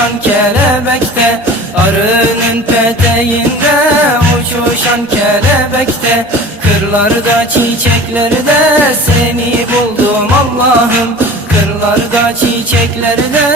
uçuşan kelebekte Arının peteğinde uçuşan kelebekte Kırlarda çiçeklerde seni buldum Allah'ım Kırlarda çiçeklerde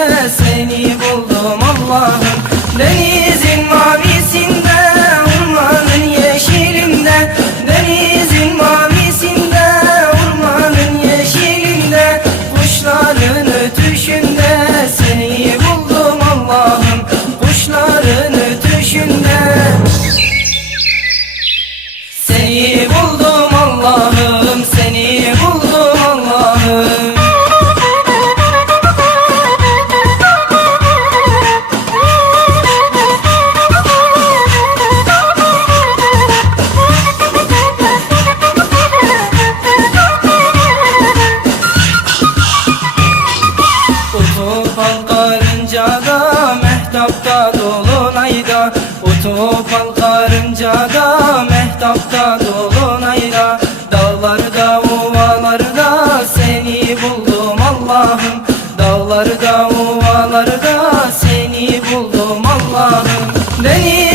dolunayda o Utufan karıncada mehtapta dolunayda. Dağlarda uvalarda seni buldum Allah'ım. Dağlarda uvalarda seni buldum Allah'ım. Beni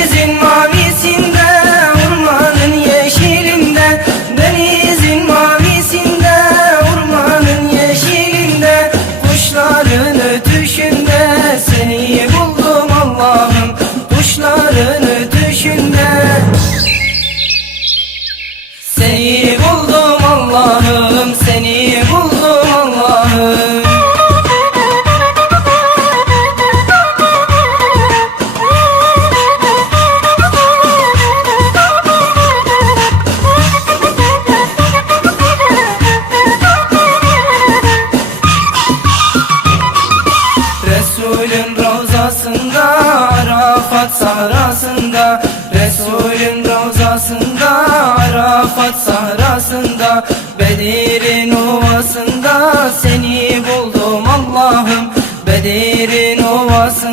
Arafat sahrasında Resulün ravzasında Arafat sahrasında Bedir'in ovasında Seni buldum Allah'ım. Bedir'in ovasında